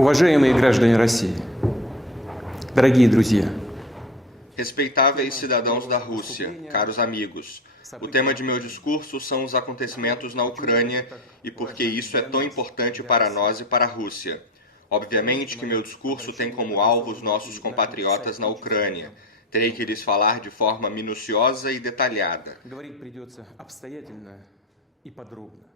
Уважаемые граждане России, дорогие друзья, Respeitáveis cidadãos da Rússia, caros amigos, o tema de meu discurso são os acontecimentos na Ucrânia e por que isso é tão importante para nós e para a Rússia. Obviamente que meu discurso tem como alvo os nossos compatriotas na Ucrânia. Terei que lhes falar de forma minuciosa e detalhada. говорить придется обстоятельно и подробно.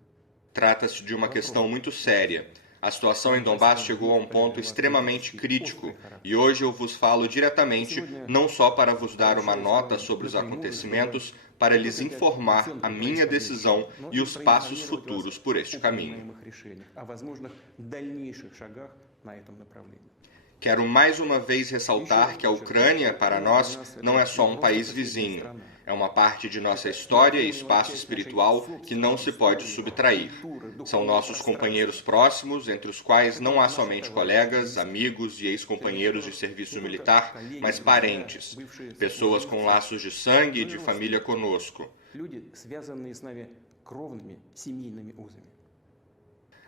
Trata-se de uma questão muito séria. A situação em Donbass chegou a um ponto extremamente crítico e hoje eu vos falo diretamente, não só para vos dar uma nota sobre os acontecimentos, para lhes informar a minha decisão e os passos futuros por este caminho. О возможных дальнейших шагах на этом направлении. Quero mais uma vez ressaltar que a Ucrânia, para nós, não é só um país vizinho. É uma parte de nossa história e espaço espiritual que não se pode subtrair. São nossos companheiros próximos, entre os quais não há somente colegas, amigos e ex-companheiros de serviço militar, mas parentes, pessoas com laços de sangue e de família conosco. Люди, связанные с нами кровными семейными узами.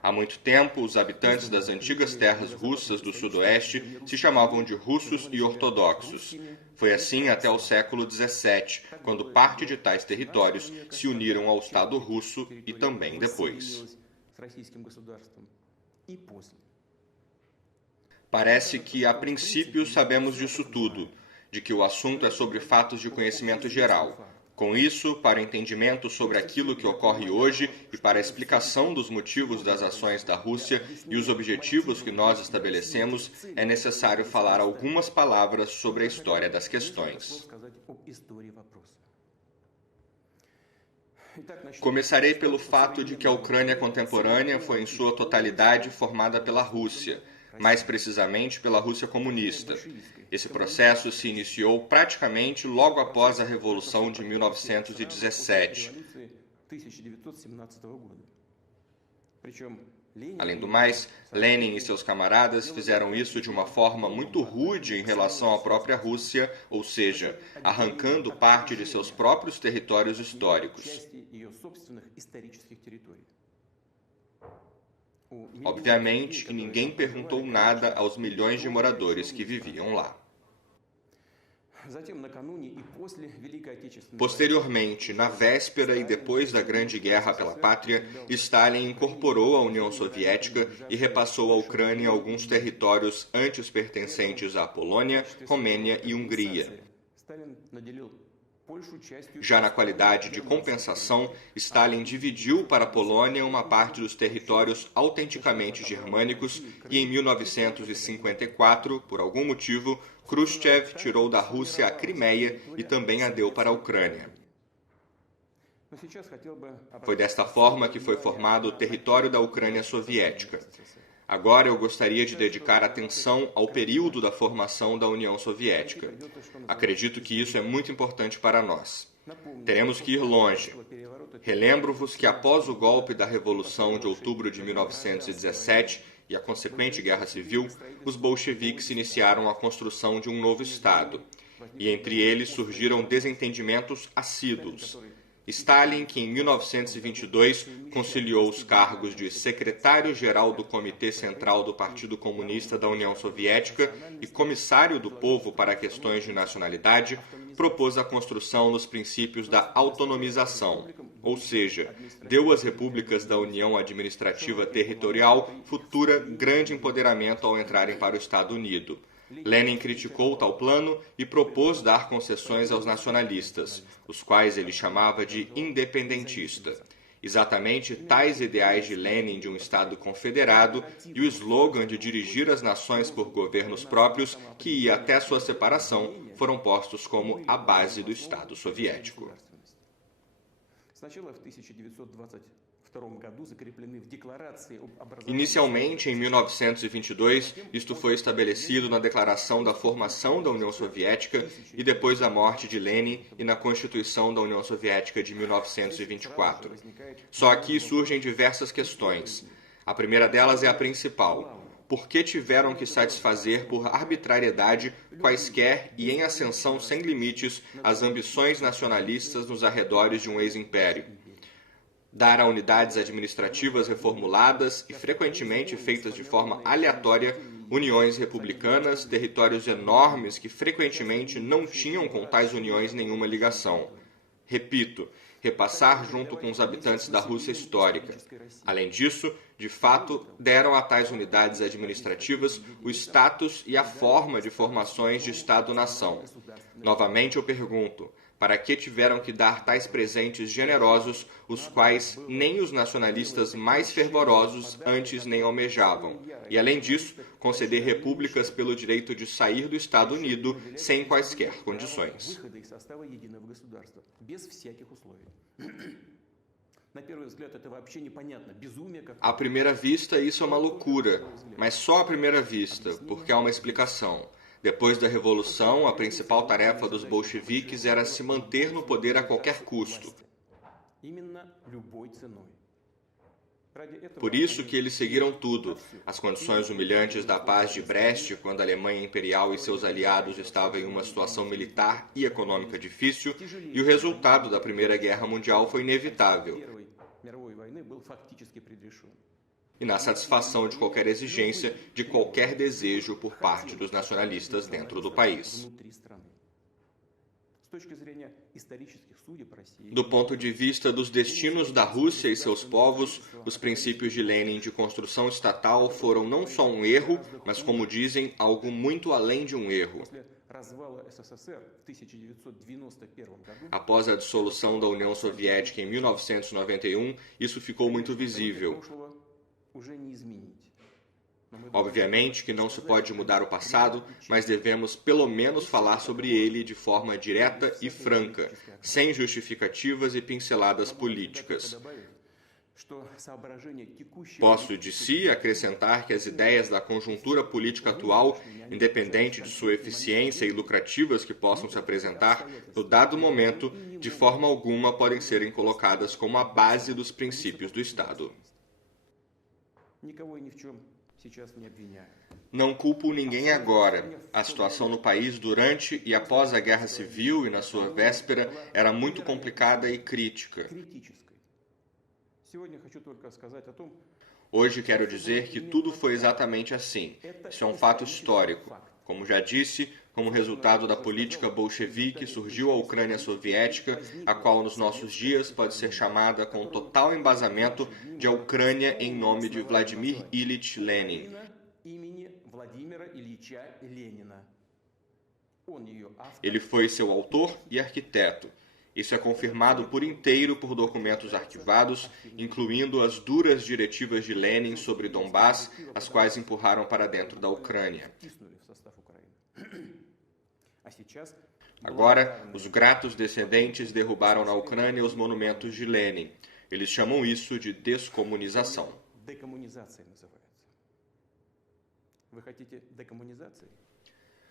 Há muito tempo, os habitantes das antigas terras russas do sudoeste se chamavam de russos e ortodoxos. Foi assim até o século XVII, quando parte de tais territórios se uniram ao Estado russo e também depois. С российским государством и после. Parece que, a princípio, sabemos disso tudo, de que o assunto é sobre fatos de conhecimento geral. Com isso, para o entendimento sobre aquilo que ocorre hoje e para a explicação dos motivos das ações da Rússia e os objetivos que nós estabelecemos, é necessário falar algumas palavras sobre a história das questões. Começarei pelo fato de que a Ucrânia contemporânea foi em sua totalidade formada pela Rússia, mais precisamente pela Rússia comunista. Esse processo se iniciou praticamente logo após a Revolução de 1917. Além do mais, Lenin e seus camaradas fizeram isso de uma forma muito rude em relação à própria Rússia, ou seja, arrancando parte de seus próprios territórios históricos. Obviamente, ninguém perguntou nada aos milhões de moradores que viviam lá. Posteriormente, na véspera e depois da Grande Guerra pela Pátria, Stalin incorporou a União Soviética e repassou à Ucrânia alguns territórios antes pertencentes à Polônia, Romênia e Hungria. Já na qualidade de compensação, Stalin dividiu para a Polônia uma parte dos territórios autenticamente germânicos e em 1954, por algum motivo, Khrushchev tirou da Rússia a Crimeia e também a deu para a Ucrânia. Foi desta forma que foi formado o território da Ucrânia soviética. Agora eu gostaria de dedicar atenção ao período da formação da União Soviética. Acredito que isso é muito importante para nós. Teremos que ir longe. Relembro-vos que após o golpe da Revolução de outubro de 1917 e a consequente Guerra Civil, os bolcheviques iniciaram a construção de um novo Estado. E entre eles surgiram desentendimentos assíduos. Stalin, que em 1922 conciliou os cargos de secretário-geral do Comitê Central do Partido Comunista da União Soviética e comissário do povo para questões de nacionalidade, propôs a construção nos princípios da autonomização, ou seja, deu às repúblicas da União Administrativa Territorial futura grande empoderamento ao entrarem para o Estado Unido. Lenin criticou tal plano e propôs dar concessões aos nacionalistas, os quais ele chamava de independentista. Exatamente tais ideais de Lenin de um Estado confederado e o slogan de dirigir as nações por governos próprios, que ia até sua separação, foram postos como a base do Estado soviético. Inicialmente, em 1922, isto foi estabelecido na Declaração da Formação da União Soviética e depois da morte de Lenin e na Constituição da União Soviética de 1924. Só aqui surgem diversas questões. A primeira delas é a principal. Por que tiveram que satisfazer por arbitrariedade quaisquer e em ascensão sem limites as ambições nacionalistas nos arredores de um ex-império? dar a unidades administrativas reformuladas e frequentemente feitas de forma aleatória uniões republicanas, territórios enormes que frequentemente não tinham com tais uniões nenhuma ligação. Repito, repassar junto com os habitantes da Rússia histórica. Além disso, de fato, deram a tais unidades administrativas o status e a forma de formações de Estado-nação. Novamente eu pergunto, para que tiveram que dar tais presentes generosos, os quais nem os nacionalistas mais fervorosos antes nem almejavam, e além disso, conceder repúblicas pelo direito de sair do Estado Unido sem quaisquer condições. À primeira vista, isso é uma loucura, mas só à primeira vista, porque há uma explicação. Depois da Revolução, a principal tarefa dos bolcheviques era se manter no poder a qualquer custo. Por isso que eles seguiram tudo, as condições humilhantes da paz de Brest, quando a Alemanha Imperial e seus aliados estavam em uma situação militar e econômica difícil, e o resultado da Primeira Guerra Mundial foi inevitável, e na satisfação de qualquer exigência, de qualquer desejo por parte dos nacionalistas dentro do país. Do ponto de vista dos destinos da Rússia e seus povos, os princípios de Lenin de construção estatal foram não só um erro, mas, como dizem, algo muito além de um erro. Após a dissolução da União Soviética em 1991, isso ficou muito visível. Obviamente que não se pode mudar o passado, mas devemos pelo menos falar sobre ele de forma direta e franca, sem justificativas e pinceladas políticas. Posso, de si, acrescentar que as ideias da conjuntura política atual, independente de sua eficiência e lucrativas que possam se apresentar, no dado momento, de forma alguma podem serem colocadas como a base dos princípios do Estado. Não culpo ninguém agora. A situação no país durante e após a Guerra Civil e na sua véspera era muito complicada e crítica. Hoje quero dizer que tudo foi exatamente assim. Isso é um fato histórico. Como já disse, como resultado da política bolchevique, surgiu a Ucrânia soviética, a qual nos nossos dias pode ser chamada com total embasamento de a Ucrânia em nome de Vladimir Ilyich Lenin. Ele foi seu autor e arquiteto. Isso é confirmado por inteiro por documentos arquivados, incluindo as duras diretivas de Lenin sobre Donbass, as quais empurraram para dentro da Ucrânia. Agora, os gratos descendentes derrubaram na Ucrânia os monumentos de Lenin. Eles chamam isso de descomunização.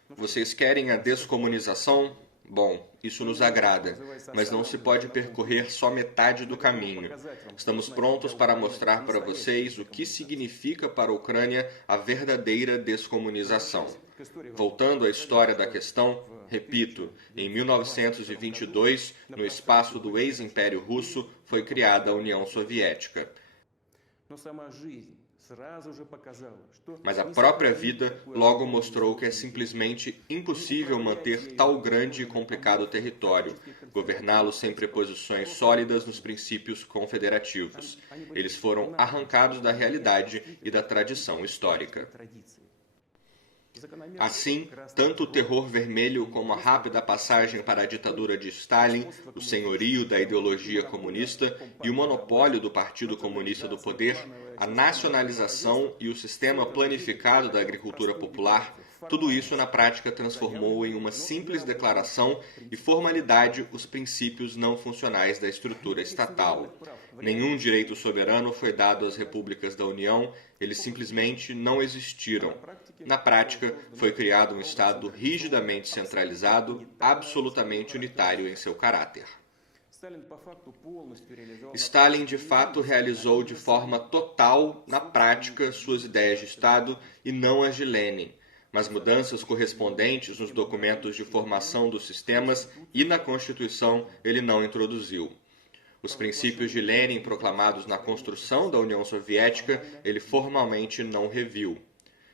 Vocês querem a descomunização? Bom, isso nos agrada, mas não se pode percorrer só metade do caminho. Estamos prontos para mostrar para vocês o que significa para a Ucrânia a verdadeira descomunização. Voltando à história da questão, repito, em 1922, no espaço do ex-Império Russo, foi criada a União Soviética. Mas a própria vida logo mostrou que é simplesmente impossível manter tal grande e complicado território, governá-lo sem preposições sólidas nos princípios confederativos. Eles foram arrancados da realidade e da tradição histórica. Assim, tanto o terror vermelho como a rápida passagem para a ditadura de Stalin, o senhorio da ideologia comunista e o monopólio do Partido Comunista do poder, a nacionalização e o sistema planificado da agricultura popular, tudo isso na prática transformou em uma simples declaração e formalidade os princípios não funcionais da estrutura estatal. Nenhum direito soberano foi dado às repúblicas da União, eles simplesmente não existiram. Na prática, foi criado um Estado rigidamente centralizado, absolutamente unitário em seu caráter. Stalin, de fato, realizou de forma total, na prática, suas ideias de Estado e não as de Lenin, mas mudanças correspondentes nos documentos de formação dos sistemas e na Constituição ele não introduziu. Os princípios de Lenin proclamados na construção da União Soviética, ele formalmente não reviu.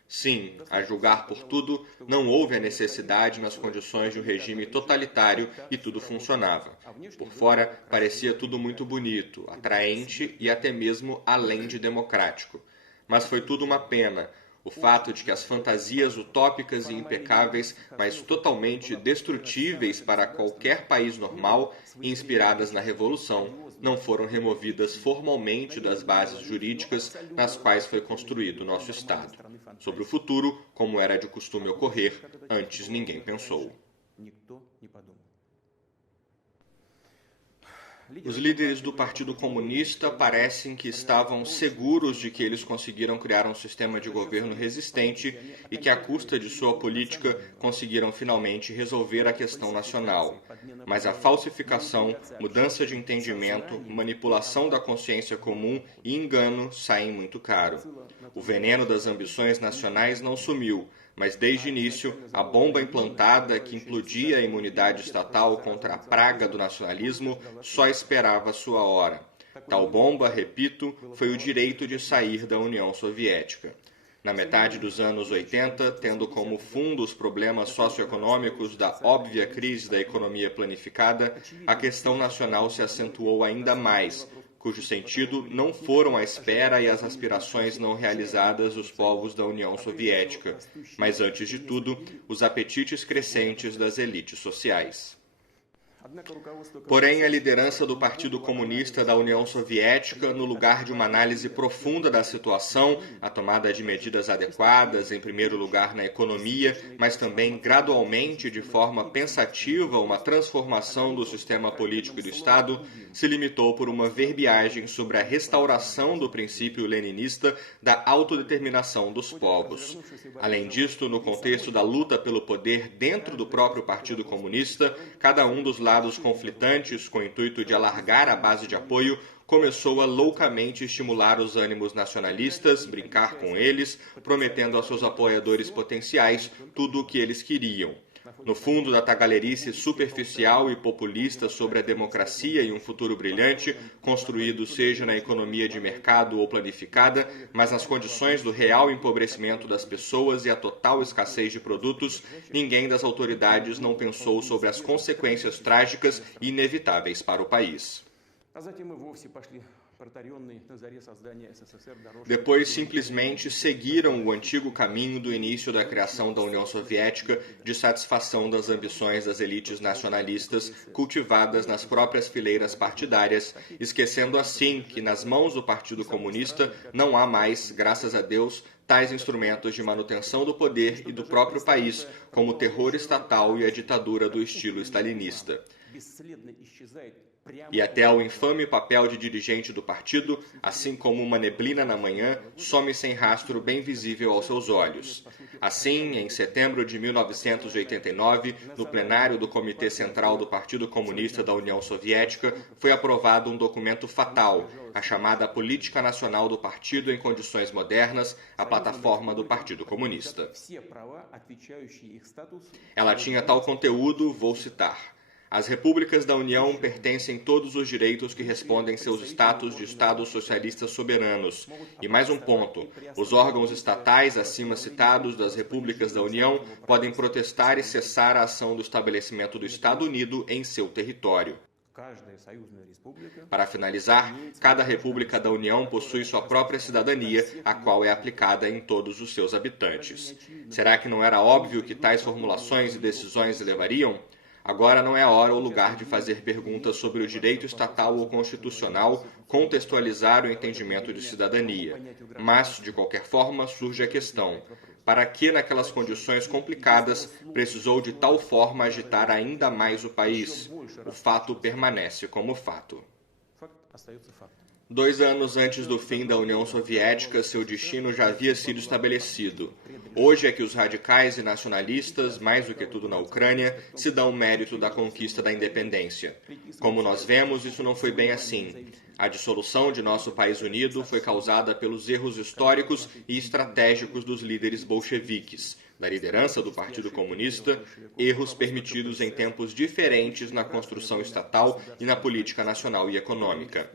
Sim, a julgar por tudo, não houve a necessidade nas condições de um regime totalitário e tudo funcionava. Por fora, parecia tudo muito bonito, atraente e até mesmo além de democrático. Mas foi tudo uma pena. O fato de que as fantasias utópicas e impecáveis, mas totalmente destrutíveis para qualquer país normal, inspiradas na Revolução, não foram removidas formalmente das bases jurídicas nas quais foi construído nosso Estado. Sobre o futuro, como era de costume ocorrer, antes ninguém pensou. Os líderes do Partido Comunista parecem que estavam seguros de que eles conseguiram criar um sistema de governo resistente e que, à custa de sua política, conseguiram finalmente resolver a questão nacional. Mas a falsificação, mudança de entendimento, manipulação da consciência comum e engano saem muito caro. O veneno das ambições nacionais não sumiu, mas desde o início, a bomba implantada que implodia a imunidade estatal contra a praga do nacionalismo só esperava sua hora. Tal bomba, repito, foi o direito de sair da União Soviética. Na metade dos anos 80, tendo como fundo os problemas socioeconômicos da óbvia crise da economia planificada, a questão nacional se acentuou ainda mais, cujo sentido não foram a espera e as aspirações não realizadas dos povos da União Soviética, mas, antes de tudo, os apetites crescentes das elites sociais. Porém, a liderança do Partido Comunista da União Soviética, no lugar de uma análise profunda da situação, a tomada de medidas adequadas, em primeiro lugar na economia, mas também gradualmente, de forma pensativa, uma transformação do sistema político e do Estado, se limitou por uma verbiagem sobre a restauração do princípio leninista da autodeterminação dos povos. Além disto, no contexto da luta pelo poder dentro do próprio Partido Comunista, cada um dos lados conflitantes, com o intuito de alargar a base de apoio, começou a loucamente estimular os ânimos nacionalistas, brincar com eles, prometendo aos seus apoiadores potenciais tudo o que eles queriam. No fundo da tagarelice superficial e populista sobre a democracia e um futuro brilhante, construído seja na economia de mercado ou planificada, mas nas condições do real empobrecimento das pessoas e a total escassez de produtos, ninguém das autoridades não pensou sobre as consequências trágicas e inevitáveis para o país. Depois simplesmente seguiram o antigo caminho do início da criação da União Soviética de satisfação das ambições das elites nacionalistas cultivadas nas próprias fileiras partidárias, esquecendo assim que nas mãos do Partido Comunista não há mais, graças a Deus, tais instrumentos de manutenção do poder e do próprio país, como o terror estatal e a ditadura do estilo stalinista. E até o infame papel de dirigente do partido, assim como uma neblina na manhã, some sem rastro bem visível aos seus olhos. Assim, em setembro de 1989, no plenário do Comitê Central do Partido Comunista da União Soviética, foi aprovado um documento fatal, a chamada Política Nacional do Partido em Condições Modernas, a plataforma do Partido Comunista. Ela tinha tal conteúdo, vou citar: as repúblicas da União pertencem todos os direitos que respondem seus status de Estados socialistas soberanos. E mais um ponto: os órgãos estatais acima citados das repúblicas da União podem protestar e cessar a ação do estabelecimento do Estado Unido em seu território. Para finalizar, cada república da União possui sua própria cidadania, a qual é aplicada em todos os seus habitantes. Será que não era óbvio que tais formulações e decisões levariam? Agora não é a hora ou lugar de fazer perguntas sobre o direito estatal ou constitucional, contextualizar o entendimento de cidadania. Mas, de qualquer forma, surge a questão: para que, naquelas condições complicadas, precisou de tal forma agitar ainda mais o país? O fato permanece como fato. 2 anos antes do fim da União Soviética, seu destino já havia sido estabelecido. Hoje é que os radicais e nacionalistas, mais do que tudo na Ucrânia, se dão o mérito da conquista da independência. Como nós vemos, isso não foi bem assim. A dissolução de nosso país unido foi causada pelos erros históricos e estratégicos dos líderes bolcheviques. da liderança do Partido Comunista, erros permitidos em tempos diferentes na construção estatal e na política nacional e econômica.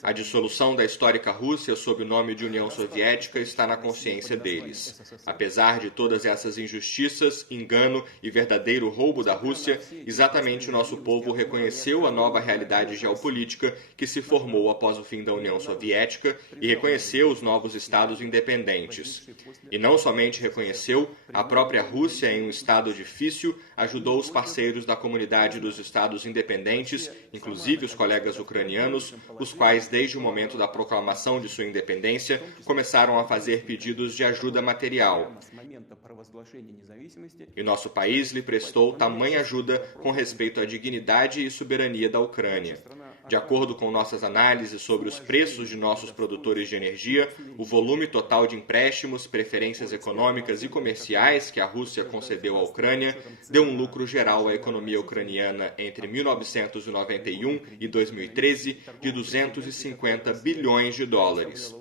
A dissolução da histórica Rússia sob o nome de União Soviética está na consciência deles. Apesar de todas essas injustiças, engano e verdadeiro roubo da Rússia, exatamente o nosso povo reconheceu a nova realidade geopolítica que se formou após o fim da União Soviética e reconheceu os novos estados independentes. E não somente reconheceu, a própria Rússia, em um estado difícil, ajudou os parceiros da comunidade dos estados independentes, inclusive os colegas ucranianos, os quais, desde o momento da proclamação de sua independência, começaram a fazer pedidos de ajuda material. E nosso país lhe prestou tamanha ajuda com respeito à dignidade e soberania da Ucrânia. De acordo com nossas análises sobre os preços de nossos produtores de energia, o volume total de empréstimos, preferências econômicas e comerciais que a Rússia concedeu à Ucrânia deu um lucro geral à economia ucraniana entre 1991 e 2013 de 250 bilhões de dólares.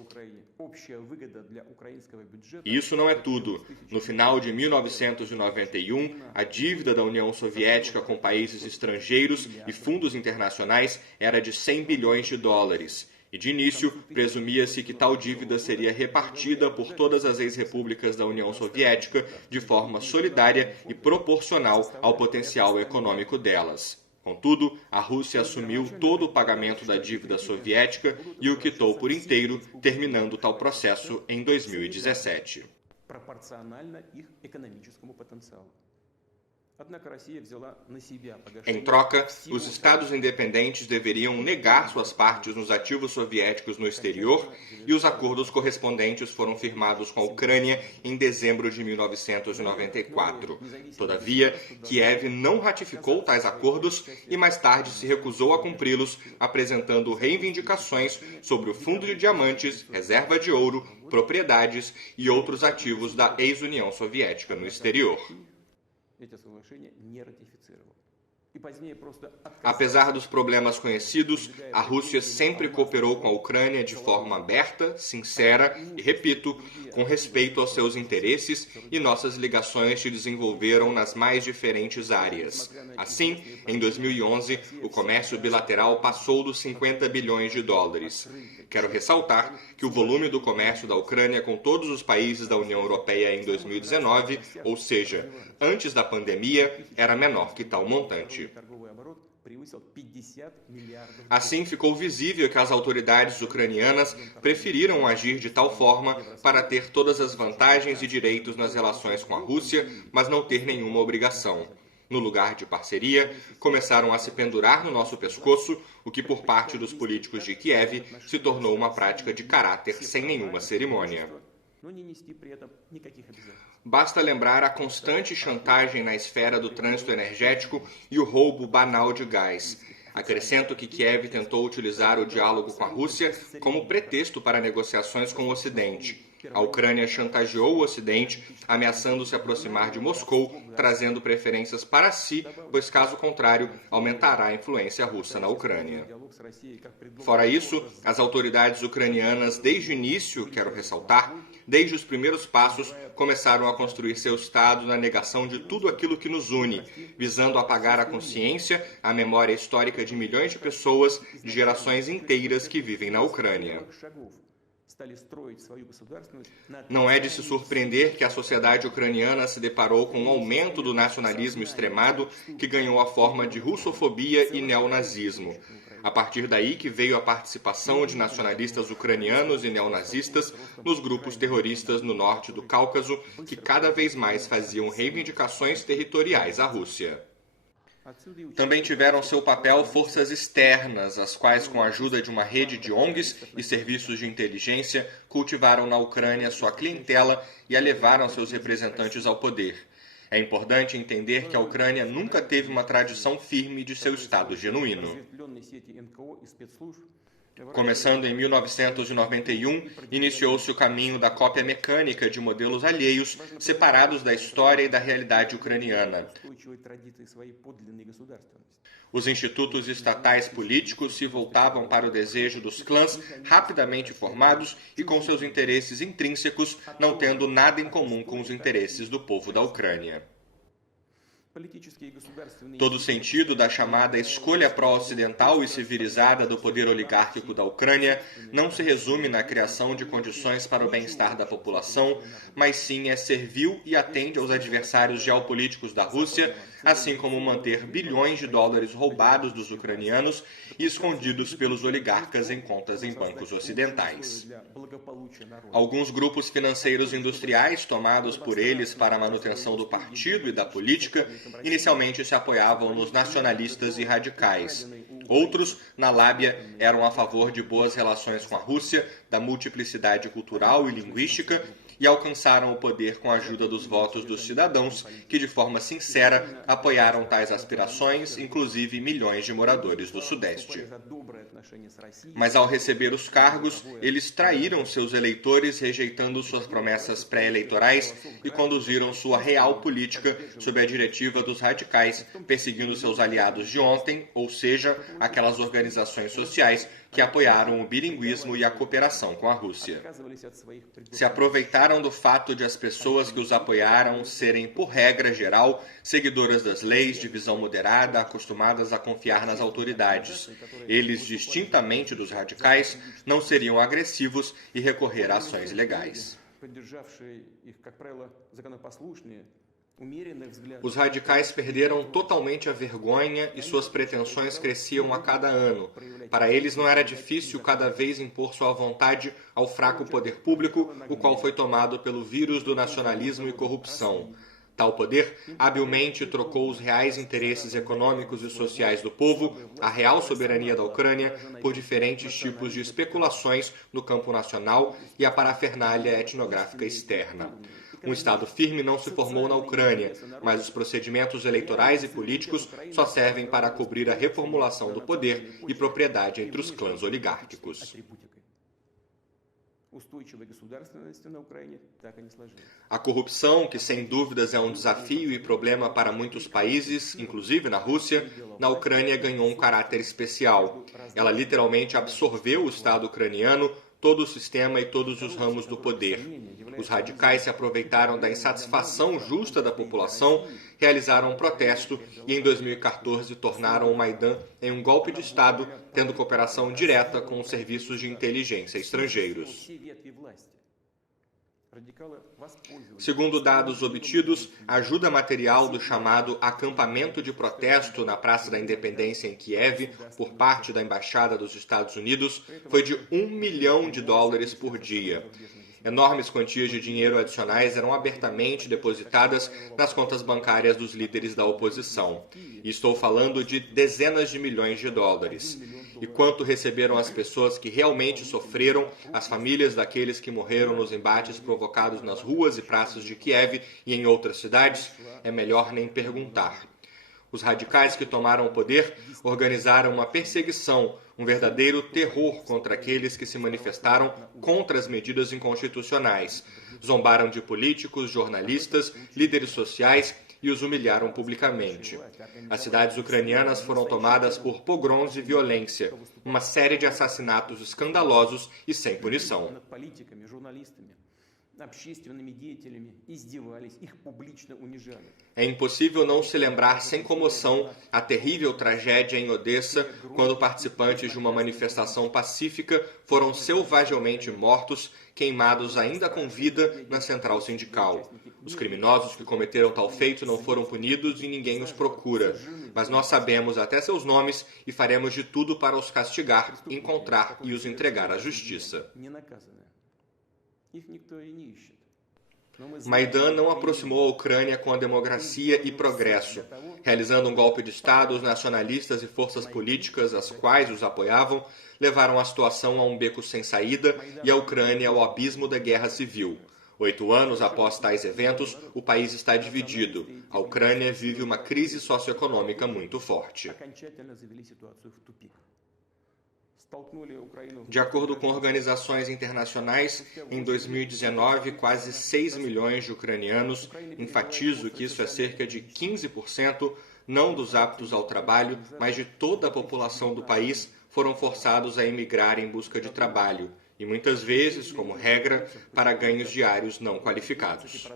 E isso não é tudo. No final de 1991, a dívida da União Soviética com países estrangeiros e fundos internacionais era de 100 bilhões de dólares. E de início, presumia-se que tal dívida seria repartida por todas as ex-repúblicas da União Soviética de forma solidária e proporcional ao potencial econômico delas. Contudo, a Rússia assumiu todo o pagamento da dívida soviética e o quitou por inteiro, terminando tal processo em 2017. Em troca, os estados independentes deveriam negar suas partes nos ativos soviéticos no exterior e os acordos correspondentes foram firmados com a Ucrânia em dezembro de 1994. Todavia, Kiev não ratificou tais acordos e mais tarde se recusou a cumpri-los, apresentando reivindicações sobre o fundo de diamantes, reserva de ouro, propriedades e outros ativos da ex-União Soviética no exterior. Apesar dos problemas conhecidos, a Rússia sempre cooperou com a Ucrânia de forma aberta, sincera e, repito, com respeito aos seus interesses, e nossas ligações se desenvolveram nas mais diferentes áreas. Assim, em 2011, o comércio bilateral passou dos 50 bilhões de dólares. Quero ressaltar que o volume do comércio da Ucrânia com todos os países da União Europeia em 2019, ou seja, antes da pandemia, era menor que tal montante. Assim, ficou visível que as autoridades ucranianas preferiram agir de tal forma para ter todas as vantagens e direitos nas relações com a Rússia, mas não ter nenhuma obrigação. No lugar de parceria, começaram a se pendurar no nosso pescoço, o que por parte dos políticos de Kiev se tornou uma prática de caráter sem nenhuma cerimônia. Basta lembrar a constante chantagem na esfera do trânsito energético e o roubo banal de gás. Acrescento que Kiev tentou utilizar o diálogo com a Rússia como pretexto para negociações com o Ocidente. A Ucrânia chantageou o Ocidente, ameaçando se aproximar de Moscou, trazendo preferências para si, pois, caso contrário, aumentará a influência russa na Ucrânia. Fora isso, as autoridades ucranianas, desde o início, quero ressaltar, desde os primeiros passos, começaram a construir seu Estado na negação de tudo aquilo que nos une, visando apagar a consciência, a memória histórica de milhões de pessoas, de gerações inteiras que vivem na Ucrânia. Não é de se surpreender que a sociedade ucraniana se deparou com um aumento do nacionalismo extremado que ganhou a forma de russofobia e neonazismo. A partir daí que veio a participação de nacionalistas ucranianos e neonazistas nos grupos terroristas no norte do Cáucaso, que cada vez mais faziam reivindicações territoriais à Rússia. Também tiveram seu papel forças externas, as quais, com a ajuda de uma rede de ONGs e serviços de inteligência, cultivaram na Ucrânia sua clientela e a levaram seus representantes ao poder. É importante entender que a Ucrânia nunca teve uma tradição firme de seu Estado genuíno. Começando em 1991, iniciou-se o caminho da cópia mecânica de modelos alheios, separados da história e da realidade ucraniana. Os institutos estatais políticos se voltavam para o desejo dos clãs rapidamente formados e com seus interesses intrínsecos, não tendo nada em comum com os interesses do povo da Ucrânia. Todo o sentido da chamada escolha pró-ocidental e civilizada do poder oligárquico da Ucrânia não se resume na criação de condições para o bem-estar da população, mas sim é servil e atende aos adversários geopolíticos da Rússia, assim como manter bilhões de dólares roubados dos ucranianos e escondidos pelos oligarcas em contas em bancos ocidentais. Alguns grupos financeiros industriais tomados por eles para a manutenção do partido e da política inicialmente se apoiavam nos nacionalistas e radicais. Outros, na Lábia, eram a favor de boas relações com a Rússia, da multiplicidade cultural e linguística, e alcançaram o poder com a ajuda dos votos dos cidadãos, que de forma sincera apoiaram tais aspirações, inclusive milhões de moradores do Sudeste. Mas ao receber os cargos, eles traíram seus eleitores, rejeitando suas promessas pré-eleitorais e conduziram sua real política sob a diretiva dos radicais, perseguindo seus aliados de ontem, ou seja, aquelas organizações sociais que apoiaram o bilinguismo e a cooperação com a Rússia. Se aproveitaram do fato de as pessoas que os apoiaram serem, por regra geral, seguidoras das leis de visão moderada, acostumadas a confiar nas autoridades. Eles, distintamente dos radicais, não seriam agressivos e recorrer a ações legais. Os radicais perderam totalmente a vergonha e suas pretensões cresciam a cada ano. Para eles não era difícil cada vez impor sua vontade ao fraco poder público, o qual foi tomado pelo vírus do nacionalismo e corrupção. Tal poder habilmente trocou os reais interesses econômicos e sociais do povo, a real soberania da Ucrânia, por diferentes tipos de especulações no campo nacional e a parafernália etnográfica externa. Um Estado firme não se formou na Ucrânia, mas os procedimentos eleitorais e políticos só servem para cobrir a reformulação do poder e propriedade entre os clãs oligárquicos. A corrupção, que sem dúvidas é um desafio e problema para muitos países, inclusive na Rússia, na Ucrânia ganhou um caráter especial. Ela literalmente absorveu o Estado ucraniano, todo o sistema e todos os ramos do poder. Os radicais se aproveitaram da insatisfação justa da população, realizaram um protesto e em 2014 tornaram o Maidan em um golpe de Estado, tendo cooperação direta com os serviços de inteligência estrangeiros. Segundo dados obtidos, a ajuda material do chamado acampamento de protesto na Praça da Independência em Kiev, por parte da Embaixada dos Estados Unidos, foi de $1 milhão por dia. Enormes quantias de dinheiro adicionais eram abertamente depositadas nas contas bancárias dos líderes da oposição. E estou falando de dezenas de milhões de dólares. E quanto receberam as pessoas que realmente sofreram, as famílias daqueles que morreram nos embates provocados nas ruas e praças de Kiev e em outras cidades, é melhor nem perguntar. Os radicais que tomaram o poder organizaram uma perseguição, um verdadeiro terror contra aqueles que se manifestaram contra as medidas inconstitucionais. Zombaram de políticos, jornalistas, líderes sociais e os humilharam publicamente. As cidades ucranianas foram tomadas por pogroms e violência, uma série de assassinatos escandalosos e sem punição. É impossível não se lembrar sem comoção a terrível tragédia em Odessa, quando participantes de uma manifestação pacífica foram selvagemente mortos, queimados ainda com vida na central sindical. Os criminosos que cometeram tal feito não foram punidos e ninguém os procura. Mas nós sabemos até seus nomes e faremos de tudo para os castigar, encontrar e os entregar à justiça. Maidan não aproximou a Ucrânia com a democracia e progresso. Realizando um golpe de Estado, os nacionalistas e forças políticas, as quais os apoiavam, levaram a situação a um beco sem saída e a Ucrânia ao abismo da guerra civil. 8 anos após tais eventos, o país está dividido. A Ucrânia vive uma crise socioeconômica muito forte. De acordo com organizações internacionais, em 2019, quase 6 milhões de ucranianos, enfatizo que isso é cerca de 15%, não dos aptos ao trabalho, mas de toda a população do país, foram forçados a emigrar em busca de trabalho, e muitas vezes, como regra, para ganhos diários não qualificados.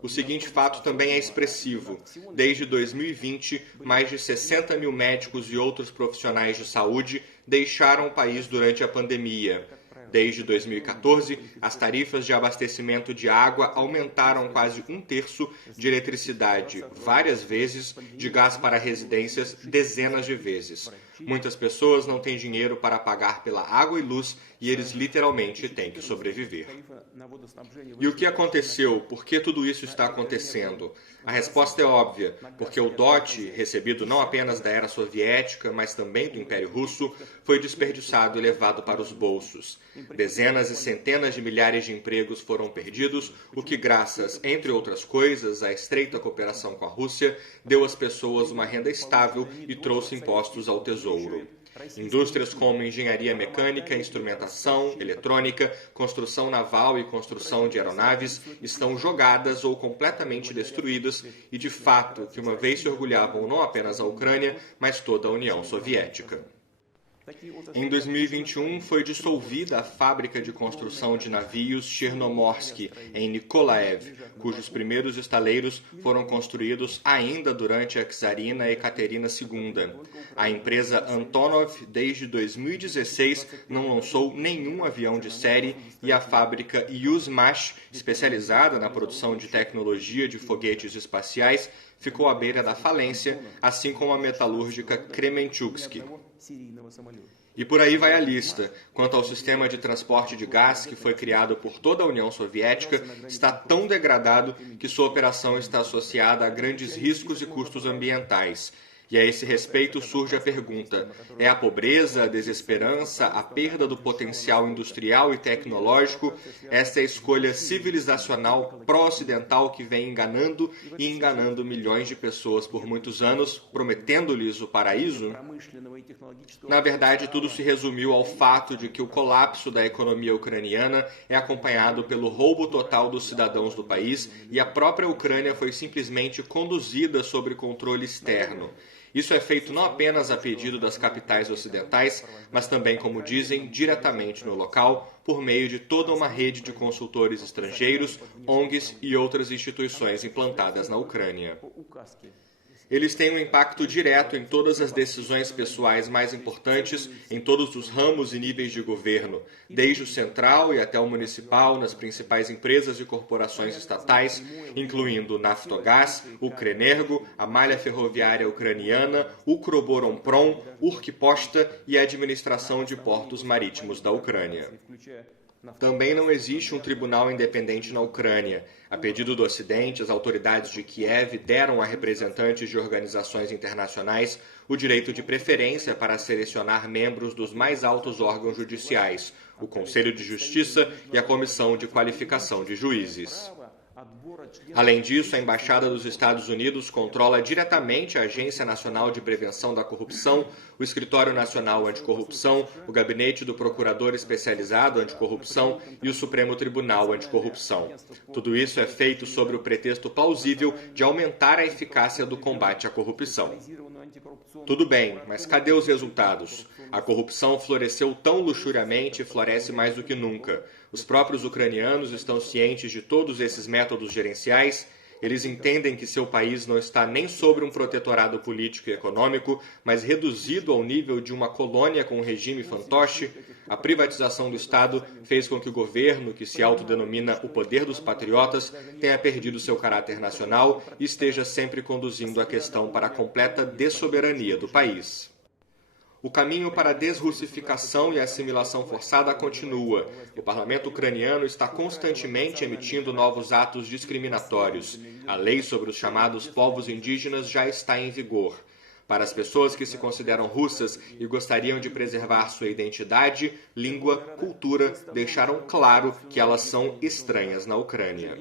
O seguinte fato também é expressivo. Desde 2020, mais de 60 mil médicos e outros profissionais de saúde deixaram o país durante a pandemia. Desde 2014, as tarifas de abastecimento de água aumentaram quase 1/3, de eletricidade várias vezes, de gás para residências dezenas de vezes. Muitas pessoas não têm dinheiro para pagar pela água e luz e eles literalmente têm que sobreviver. E o que aconteceu? Por que tudo isso está acontecendo? A resposta é óbvia, porque o dote, recebido não apenas da era soviética, mas também do Império Russo, foi desperdiçado e levado para os bolsos. Dezenas e centenas de milhares de empregos foram perdidos, o que, graças, entre outras coisas, à estreita cooperação com a Rússia, deu às pessoas uma renda estável e trouxe impostos ao tesouro. Indústrias como engenharia mecânica, instrumentação, eletrônica, construção naval e construção de aeronaves estão jogadas ou completamente destruídas e, de fato, que uma vez se orgulhavam não apenas a Ucrânia, mas toda a União Soviética. Em 2021, foi dissolvida a fábrica de construção de navios Chernomorsk, em Nikolaev, cujos primeiros estaleiros foram construídos ainda durante a czarina Ekaterina II. A empresa Antonov, desde 2016, não lançou nenhum avião de série e a fábrica Yuzmash, especializada na produção de tecnologia de foguetes espaciais, ficou à beira da falência, assim como a metalúrgica Kremenchugsk. E por aí vai a lista. Quanto ao sistema de transporte de gás que foi criado por toda a União Soviética, está tão degradado que sua operação está associada a grandes riscos e custos ambientais. E a esse respeito surge a pergunta: é a pobreza, a desesperança, a perda do potencial industrial e tecnológico, essa é a escolha civilizacional pró-ocidental que vem enganando e enganando milhões de pessoas por muitos anos, prometendo-lhes o paraíso? Na verdade, tudo se resumiu ao fato de que o colapso da economia ucraniana é acompanhado pelo roubo total dos cidadãos do país e a própria Ucrânia foi simplesmente conduzida sob controle externo. Isso é feito não apenas a pedido das capitais ocidentais, mas também, como dizem, diretamente no local, por meio de toda uma rede de consultores estrangeiros, ONGs e outras instituições implantadas na Ucrânia. Eles têm um impacto direto em todas as decisões pessoais mais importantes, em todos os ramos e níveis de governo, desde o central e até o municipal, nas principais empresas e corporações estatais, incluindo Naftogaz, Ukrenergo, a malha ferroviária ucraniana, Ukroboronprom, Ukposta e a administração de portos marítimos da Ucrânia. Também não existe um tribunal independente na Ucrânia. A pedido do Ocidente, as autoridades de Kiev deram a representantes de organizações internacionais o direito de preferência para selecionar membros dos mais altos órgãos judiciais, o Conselho de Justiça e a Comissão de Qualificação de Juízes. Além disso, a Embaixada dos Estados Unidos controla diretamente a Agência Nacional de Prevenção da Corrupção, o Escritório Nacional Anticorrupção, o Gabinete do Procurador Especializado Anticorrupção e o Supremo Tribunal Anticorrupção. Tudo isso é feito sob o pretexto plausível de aumentar a eficácia do combate à corrupção. Tudo bem, mas cadê os resultados? A corrupção floresceu tão luxuriamente e floresce mais do que nunca. Os próprios ucranianos estão cientes de todos esses métodos gerenciais. Eles entendem que seu país não está nem sobre um protetorado político e econômico, mas reduzido ao nível de uma colônia com um regime fantoche. A privatização do Estado fez com que o governo, que se autodenomina o poder dos patriotas, tenha perdido seu caráter nacional e esteja sempre conduzindo a questão para a completa dessoberania do país. O caminho para a desrussificação e assimilação forçada continua. O parlamento ucraniano está constantemente emitindo novos atos discriminatórios. A lei sobre os chamados povos indígenas já está em vigor. Para as pessoas que se consideram russas e gostariam de preservar sua identidade, língua, cultura, deixaram claro que elas são estranhas na Ucrânia.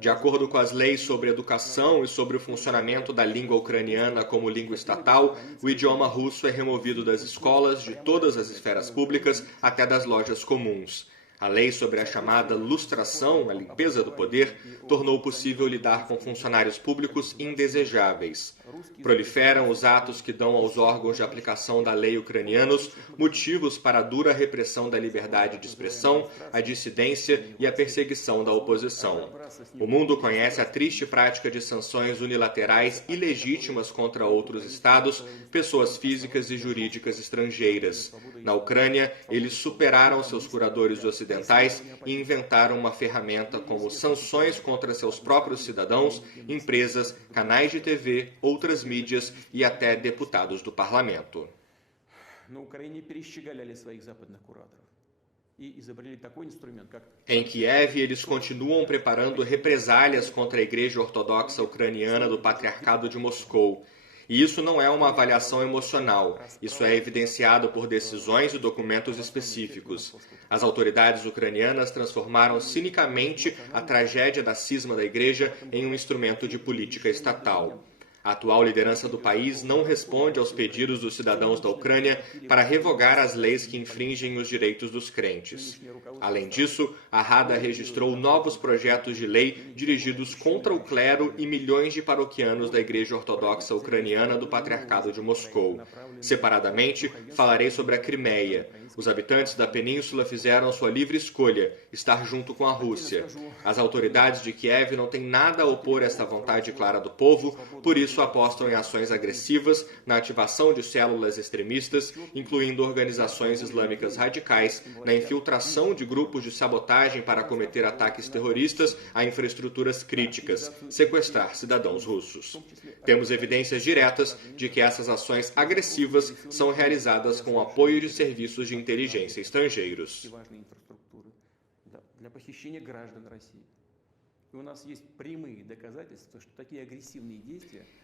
De acordo com as leis sobre educação e sobre o funcionamento da língua ucraniana como língua estatal, o idioma russo é removido das escolas, de todas as esferas públicas, até das lojas comuns. A lei sobre a chamada lustração, a limpeza do poder, tornou possível lidar com funcionários públicos indesejáveis. Proliferam os atos que dão aos órgãos de aplicação da lei ucranianos motivos para a dura repressão da liberdade de expressão, a dissidência e a perseguição da oposição. O mundo conhece a triste prática de sanções unilaterais ilegítimas contra outros estados, pessoas físicas e jurídicas estrangeiras. Na Ucrânia, eles superaram seus curadores ocidentais e inventaram uma ferramenta como sanções contra seus próprios cidadãos, empresas, canais de TV, outras mídias e até deputados do parlamento. Em Kiev, eles continuam preparando represálias contra a Igreja Ortodoxa Ucraniana do Patriarcado de Moscou. E isso não é uma avaliação emocional, isso é evidenciado por decisões e documentos específicos. As autoridades ucranianas transformaram cinicamente a tragédia da cisma da Igreja em um instrumento de política estatal. A atual liderança do país não responde aos pedidos dos cidadãos da Ucrânia para revogar as leis que infringem os direitos dos crentes. Além disso, a Rada registrou novos projetos de lei dirigidos contra o clero e milhões de paroquianos da Igreja Ortodoxa Ucraniana do Patriarcado de Moscou. Separadamente, falarei sobre a Crimeia. Os habitantes da península fizeram sua livre escolha, estar junto com a Rússia. As autoridades de Kiev não têm nada a opor a esta vontade clara do povo, por isso apostam em ações agressivas, na ativação de células extremistas, incluindo organizações islâmicas radicais, na infiltração de grupos de sabotagem para cometer ataques terroristas a infraestruturas críticas, sequestrar cidadãos russos. Temos evidências diretas de que essas ações agressivas são realizadas com o apoio de serviços de inteligência estrangeiros.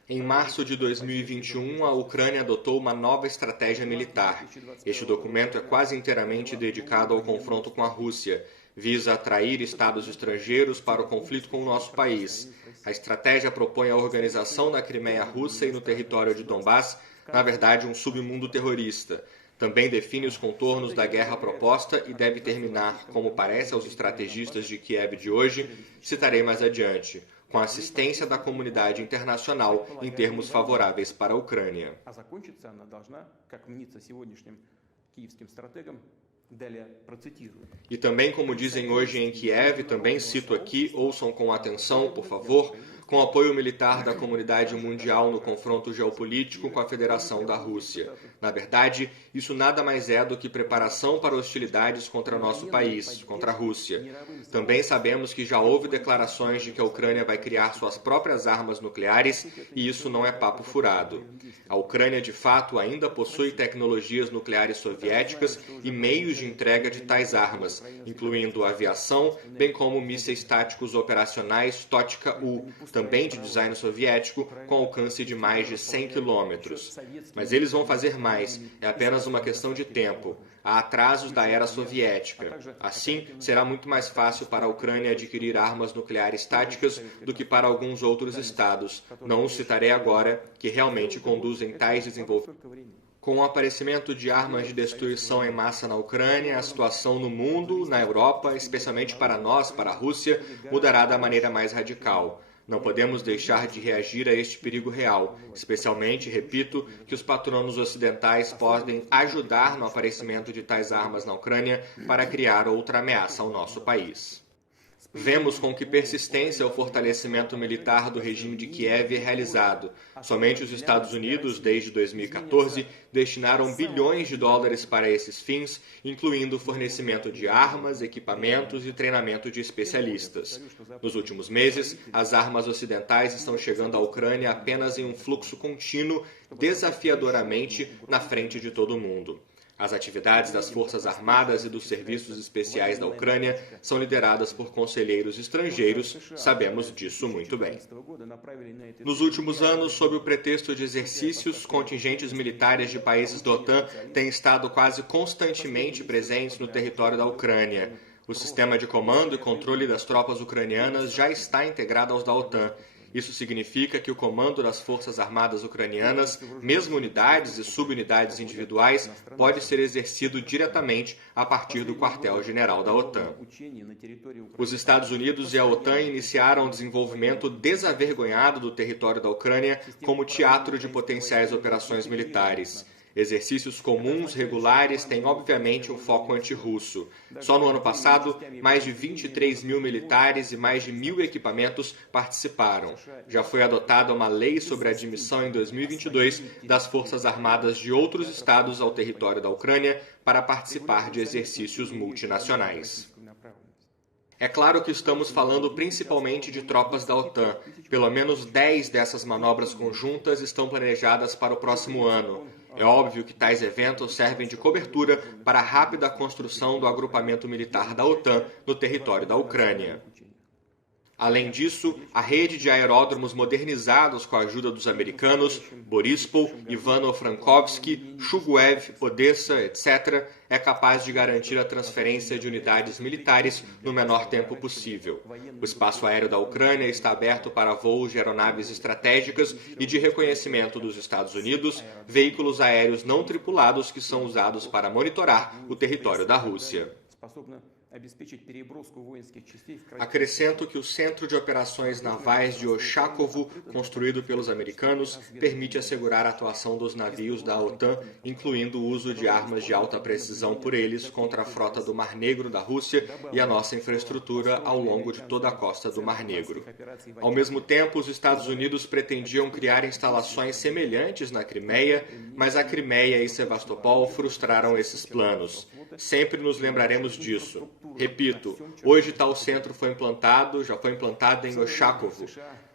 Em março de 2021, a Ucrânia adotou uma nova estratégia militar. Este documento é quase inteiramente dedicado ao confronto com a Rússia. Visa atrair estados estrangeiros para o conflito com o nosso país. A estratégia propõe a organização na Crimeia russa e no território de Donbass, na verdade, um submundo terrorista. Também define os contornos da guerra proposta e deve terminar, como parece aos estrategistas de Kiev de hoje, citarei mais adiante, com a assistência da comunidade internacional em termos favoráveis para a Ucrânia. E também, como dizem hoje em Kiev, também cito aqui, ouçam com atenção, por favor, com apoio militar da comunidade mundial no confronto geopolítico com a Federação da Rússia. Na verdade, isso nada mais é do que preparação para hostilidades contra nosso país, contra a Rússia. Também sabemos que já houve declarações de que a Ucrânia vai criar suas próprias armas nucleares e isso não é papo furado. A Ucrânia, de fato, ainda possui tecnologias nucleares soviéticas e meios de entrega de tais armas, incluindo aviação, bem como mísseis táticos operacionais Totka-U, também de design soviético, com alcance de mais de 100 quilômetros. Mas eles vão fazer mais, é apenas uma questão de tempo. Há atrasos da era soviética. Assim, será muito mais fácil para a Ucrânia adquirir armas nucleares táticas do que para alguns outros estados. Não os citarei agora, que realmente conduzem tais desenvolvimentos. Com o aparecimento de armas de destruição em massa na Ucrânia, a situação no mundo, na Europa, especialmente para nós, para a Rússia, mudará da maneira mais radical. Não podemos deixar de reagir a este perigo real, especialmente, repito, que os patronos ocidentais podem ajudar no aparecimento de tais armas na Ucrânia para criar outra ameaça ao nosso país. Vemos com que persistência o fortalecimento militar do regime de Kiev é realizado. Somente os Estados Unidos, desde 2014, destinaram bilhões de dólares para esses fins, incluindo o fornecimento de armas, equipamentos e treinamento de especialistas. Nos últimos meses, as armas ocidentais estão chegando à Ucrânia apenas em um fluxo contínuo, desafiadoramente na frente de todo mundo. As atividades das Forças Armadas e dos Serviços Especiais da Ucrânia são lideradas por conselheiros estrangeiros, sabemos disso muito bem. Nos últimos anos, sob o pretexto de exercícios, contingentes militares de países da OTAN têm estado quase constantemente presentes no território da Ucrânia. O sistema de comando e controle das tropas ucranianas já está integrado aos da OTAN. Isso significa que o comando das Forças Armadas ucranianas, mesmo unidades e subunidades individuais, pode ser exercido diretamente a partir do quartel-general da OTAN. Os Estados Unidos e a OTAN iniciaram o desenvolvimento desavergonhado do território da Ucrânia como teatro de potenciais operações militares. Exercícios comuns regulares têm, obviamente, um foco antirrusso. Só no ano passado, mais de 23 mil militares e mais de 1.000 equipamentos participaram. Já foi adotada uma lei sobre a admissão em 2022 das Forças Armadas de outros estados ao território da Ucrânia para participar de exercícios multinacionais. É claro que estamos falando principalmente de tropas da OTAN. Pelo menos 10 dessas manobras conjuntas estão planejadas para o próximo ano. É óbvio que tais eventos servem de cobertura para a rápida construção do agrupamento militar da OTAN no território da Ucrânia. Além disso, a rede de aeródromos modernizados com a ajuda dos americanos, Borispol, Ivano-Frankovsky, Chuguev, Odessa, etc., é capaz de garantir a transferência de unidades militares no menor tempo possível. O espaço aéreo da Ucrânia está aberto para voos de aeronaves estratégicas e de reconhecimento dos Estados Unidos, veículos aéreos não tripulados que são usados para monitorar o território da Rússia. Acrescento que o Centro de Operações Navais de Oshakovo, construído pelos americanos, permite assegurar a atuação dos navios da OTAN, incluindo o uso de armas de alta precisão por eles contra a frota do Mar Negro da Rússia e a nossa infraestrutura ao longo de toda a costa do Mar Negro. Ao mesmo tempo, os Estados Unidos pretendiam criar instalações semelhantes na Crimeia, mas a Crimeia e Sevastopol frustraram esses planos. Sempre nos lembraremos disso. Repito, hoje tal centro já foi implantado em Oshakovo.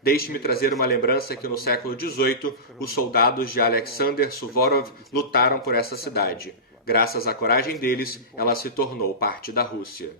Deixe-me trazer uma lembrança que no século XVIII, os soldados de Alexander Suvorov lutaram por essa cidade. Graças à coragem deles, ela se tornou parte da Rússia.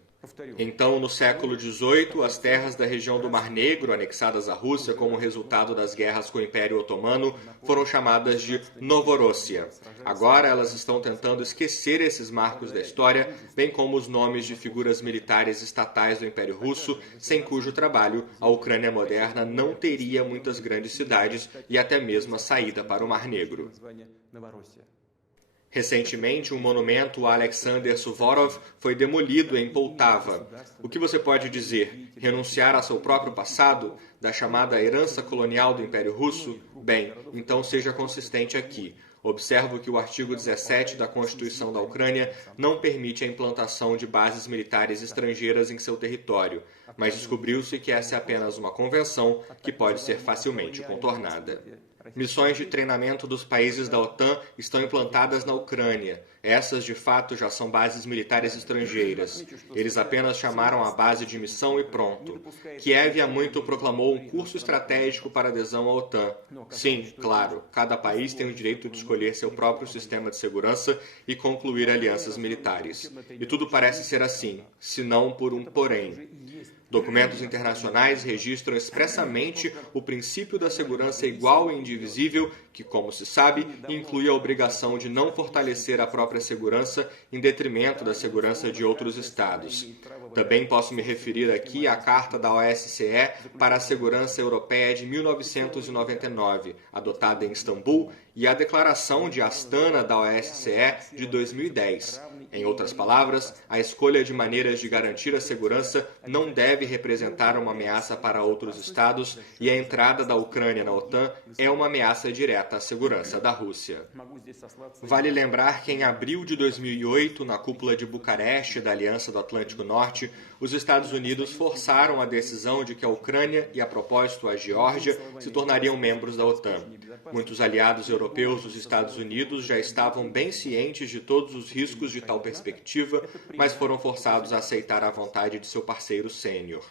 Então, no século XVIII, as terras da região do Mar Negro, anexadas à Rússia como resultado das guerras com o Império Otomano, foram chamadas de Novorossia. Agora, elas estão tentando esquecer esses marcos da história, bem como os nomes de figuras militares estatais do Império Russo, sem cujo trabalho a Ucrânia moderna não teria muitas grandes cidades e até mesmo a saída para o Mar Negro. Recentemente, um monumento a Alexander Suvorov foi demolido em Poltava. O que você pode dizer? Renunciar a seu próprio passado? Da chamada herança colonial do Império Russo? Bem, então seja consistente aqui. Observo que o artigo 17 da Constituição da Ucrânia não permite a implantação de bases militares estrangeiras em seu território, mas descobriu-se que essa é apenas uma convenção que pode ser facilmente contornada. Missões de treinamento dos países da OTAN estão implantadas na Ucrânia. Essas, de fato, já são bases militares estrangeiras. Eles apenas chamaram a base de missão e pronto. Kiev há muito proclamou um curso estratégico para adesão à OTAN. Sim, claro, cada país tem o direito de escolher seu próprio sistema de segurança e concluir alianças militares. E tudo parece ser assim, se não por um porém. Documentos internacionais registram expressamente o princípio da segurança igual e indivisível, que, como se sabe, inclui a obrigação de não fortalecer a própria segurança em detrimento da segurança de outros Estados. Também posso me referir aqui à Carta da OSCE para a Segurança Europeia de 1999, adotada em Istambul, e à Declaração de Astana da OSCE de 2010. Em outras palavras, a escolha de maneiras de garantir a segurança não deve representar uma ameaça para outros Estados e a entrada da Ucrânia na OTAN é uma ameaça direta à segurança da Rússia. Vale lembrar que em abril de 2008, na cúpula de Bucareste da Aliança do Atlântico Norte, os Estados Unidos forçaram a decisão de que a Ucrânia e, a propósito, a Geórgia se tornariam membros da OTAN. Muitos aliados europeus dos Estados Unidos já estavam bem cientes de todos os riscos de tal perspectiva, mas foram forçados a aceitar a vontade de seu parceiro sênior.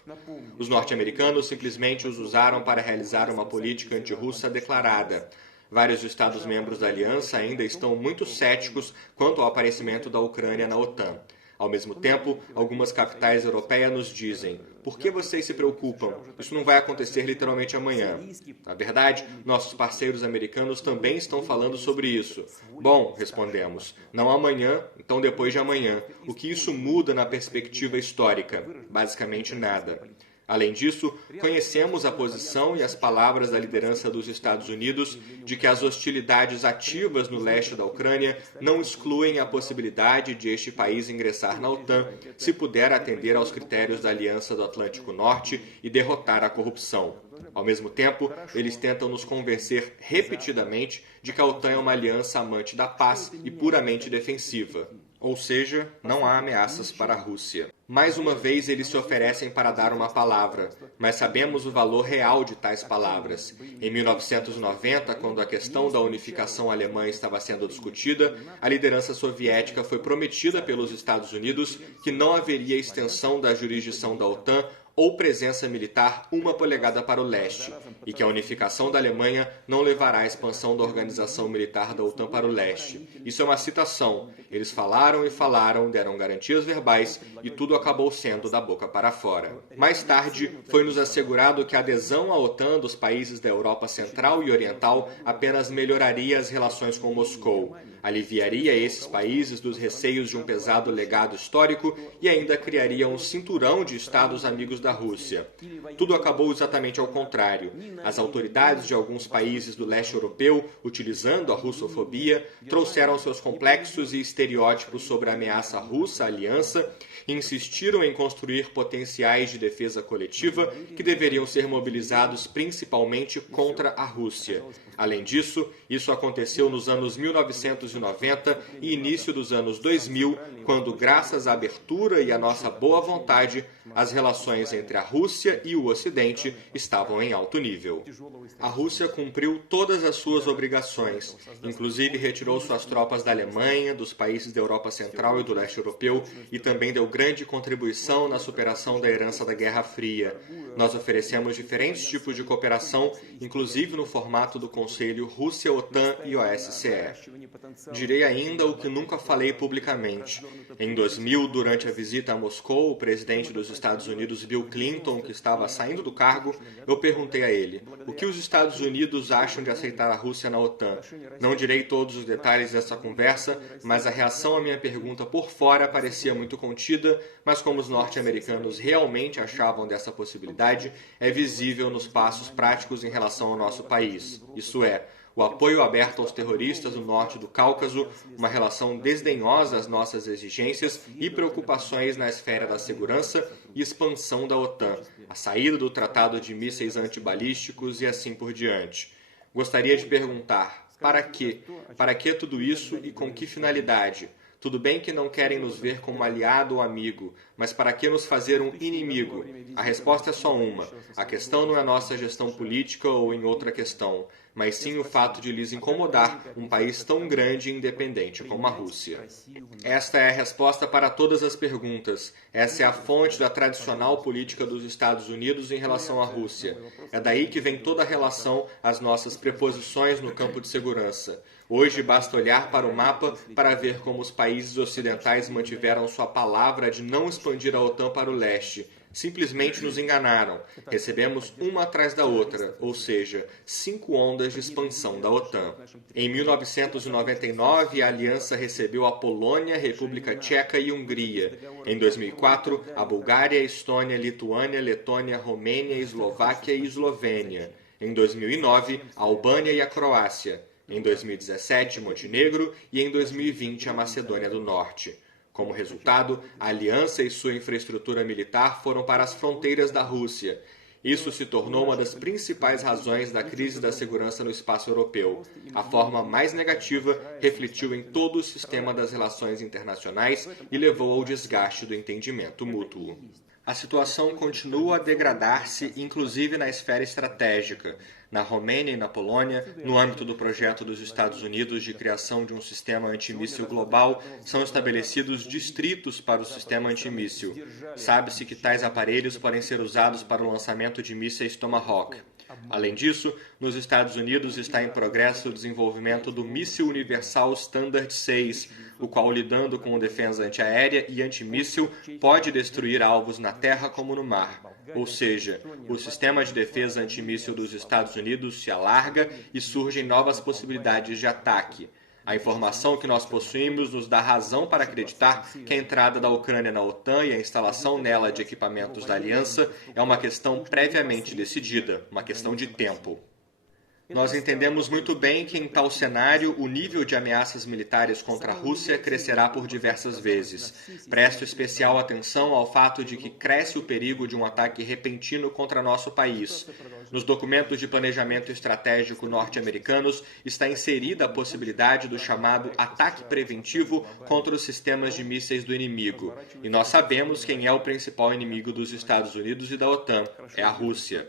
Os norte-americanos simplesmente os usaram para realizar uma política antirrussa declarada. Vários Estados-membros da aliança ainda estão muito céticos quanto ao aparecimento da Ucrânia na OTAN. Ao mesmo tempo, algumas capitais europeias nos dizem: por que vocês se preocupam? Isso não vai acontecer literalmente amanhã. Na verdade, nossos parceiros americanos também estão falando sobre isso. Bom, respondemos, não amanhã, então depois de amanhã. O que isso muda na perspectiva histórica? Basicamente nada. Além disso, conhecemos a posição e as palavras da liderança dos Estados Unidos de que as hostilidades ativas no leste da Ucrânia não excluem a possibilidade de este país ingressar na OTAN se puder atender aos critérios da Aliança do Atlântico Norte e derrotar a corrupção. Ao mesmo tempo, eles tentam nos convencer repetidamente de que a OTAN é uma aliança amante da paz e puramente defensiva. Ou seja, não há ameaças para a Rússia. Mais uma vez, eles se oferecem para dar uma palavra, mas sabemos o valor real de tais palavras. Em 1990, quando a questão da unificação alemã estava sendo discutida, a liderança soviética foi prometida pelos Estados Unidos que não haveria extensão da jurisdição da OTAN ou presença militar 1 polegada para o leste, e que a unificação da Alemanha não levará à expansão da organização militar da OTAN para o leste. Isso é uma citação. Eles falaram e falaram, deram garantias verbais, e tudo acabou sendo da boca para fora. Mais tarde, foi-nos assegurado que a adesão à OTAN dos países da Europa Central e Oriental apenas melhoraria as relações com Moscou, aliviaria esses países dos receios de um pesado legado histórico e ainda criaria um cinturão de estados amigos da Rússia. Tudo acabou exatamente ao contrário. As autoridades de alguns países do leste europeu, utilizando a russofobia, trouxeram seus complexos e estereótipos sobre a ameaça russa à aliança e insistiram em construir potenciais de defesa coletiva que deveriam ser mobilizados principalmente contra a Rússia. Além disso, isso aconteceu nos anos 1990 e início dos anos 2000, quando, graças à abertura e à nossa boa vontade, as relações entre a Rússia e o Ocidente estavam em alto nível. A Rússia cumpriu todas as suas obrigações, inclusive retirou suas tropas da Alemanha, dos países da Europa Central e do leste europeu e também deu grande contribuição na superação da herança da Guerra Fria. Nós oferecemos diferentes tipos de cooperação, inclusive no formato do Conselho Rússia, OTAN e OSCE. Direi ainda o que nunca falei publicamente. Em 2000, durante a visita a Moscou, o presidente dos Estados Unidos, Bill Clinton, que estava saindo do cargo, eu perguntei a ele: o que os Estados Unidos acham de aceitar a Rússia na OTAN? Não direi todos os detalhes dessa conversa, mas a reação à minha pergunta por fora parecia muito contida, mas como os norte-americanos realmente achavam dessa possibilidade, é visível nos passos práticos em relação ao nosso país. Isso é, o apoio aberto aos terroristas no norte do Cáucaso, uma relação desdenhosa às nossas exigências e preocupações na esfera da segurança e expansão da OTAN, a saída do Tratado de Mísseis Antibalísticos e assim por diante. Gostaria de perguntar, para quê? Para que tudo isso e com que finalidade? Tudo bem que não querem nos ver como aliado ou amigo, mas para que nos fazer um inimigo? A resposta é só uma. A questão não é nossa gestão política ou em outra questão, mas sim o fato de lhes incomodar um país tão grande e independente como a Rússia. Esta é a resposta para todas as perguntas. Essa é a fonte da tradicional política dos Estados Unidos em relação à Rússia. É daí que vem toda a relação às nossas preposições no campo de segurança. Hoje basta olhar para o mapa para ver como os países ocidentais mantiveram sua palavra de não expandir a OTAN para o leste. Simplesmente nos enganaram. Recebemos uma atrás da outra, ou seja, 5 ondas de expansão da OTAN. Em 1999, a aliança recebeu a Polônia, República Tcheca e Hungria. Em 2004, a Bulgária, Estônia, Lituânia, Letônia, Romênia, Eslováquia e Eslovênia. Em 2009, a Albânia e a Croácia. Em 2017, Montenegro e em 2020, a Macedônia do Norte. Como resultado, a aliança e sua infraestrutura militar foram para as fronteiras da Rússia. Isso se tornou uma das principais razões da crise da segurança no espaço europeu. A forma mais negativa refletiu em todo o sistema das relações internacionais e levou ao desgaste do entendimento mútuo. A situação continua a degradar-se, inclusive na esfera estratégica. Na Romênia e na Polônia, no âmbito do projeto dos Estados Unidos de criação de um sistema antimíssil global, são estabelecidos distritos para o sistema antimíssil. Sabe-se que tais aparelhos podem ser usados para o lançamento de mísseis Tomahawk. Além disso, nos Estados Unidos está em progresso o desenvolvimento do Míssil Universal Standard 6, o qual, lidando com defesa antiaérea e antimíssil, pode destruir alvos na terra como no mar. Ou seja, o sistema de defesa antimíssil dos Estados Unidos se alarga e surgem novas possibilidades de ataque. A informação que nós possuímos nos dá razão para acreditar que a entrada da Ucrânia na OTAN e a instalação nela de equipamentos da aliança é uma questão previamente decidida, uma questão de tempo. Nós entendemos muito bem que, em tal cenário, o nível de ameaças militares contra a Rússia crescerá por diversas vezes. Presto especial atenção ao fato de que cresce o perigo de um ataque repentino contra nosso país. Nos documentos de planejamento estratégico norte-americanos está inserida a possibilidade do chamado ataque preventivo contra os sistemas de mísseis do inimigo. E nós sabemos quem é o principal inimigo dos Estados Unidos e da OTAN: é a Rússia.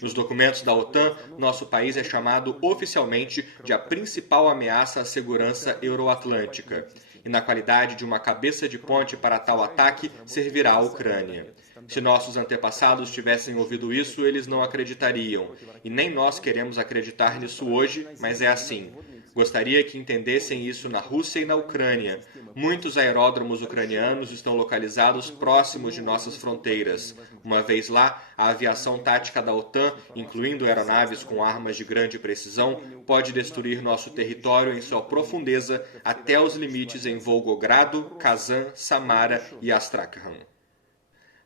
Nos documentos da OTAN, nosso país é chamado oficialmente de a principal ameaça à segurança euroatlântica. E na qualidade de uma cabeça de ponte para tal ataque, servirá a Ucrânia. Se nossos antepassados tivessem ouvido isso, eles não acreditariam. E nem nós queremos acreditar nisso hoje, mas é assim. Gostaria que entendessem isso na Rússia e na Ucrânia. Muitos aeródromos ucranianos estão localizados próximos de nossas fronteiras. Uma vez lá, a aviação tática da OTAN, incluindo aeronaves com armas de grande precisão, pode destruir nosso território em sua profundeza até os limites em Volgogrado, Kazan, Samara e Astrakhan.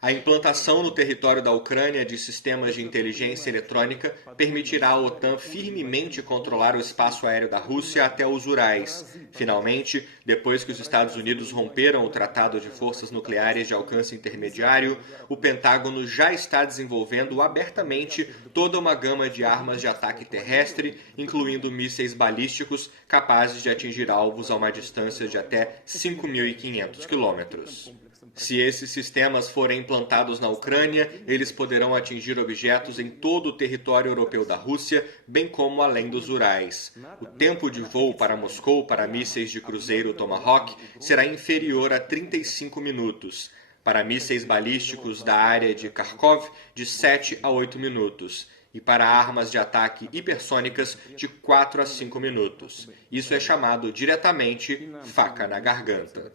A implantação no território da Ucrânia de sistemas de inteligência eletrônica permitirá à OTAN firmemente controlar o espaço aéreo da Rússia até os Urais. Finalmente, depois que os Estados Unidos romperam o Tratado de Forças Nucleares de Alcance Intermediário, o Pentágono já está desenvolvendo abertamente toda uma gama de armas de ataque terrestre, incluindo mísseis balísticos capazes de atingir alvos a uma distância de até 5.500 quilômetros. Se esses sistemas forem implantados na Ucrânia, eles poderão atingir objetos em todo o território europeu da Rússia, bem como além dos Urais. O tempo de voo para Moscou para mísseis de cruzeiro Tomahawk será inferior a 35 minutos. Para mísseis balísticos da área de Kharkov, de 7 a 8 minutos. E para armas de ataque hipersônicas, de 4 a 5 minutos. Isso é chamado diretamente faca na garganta.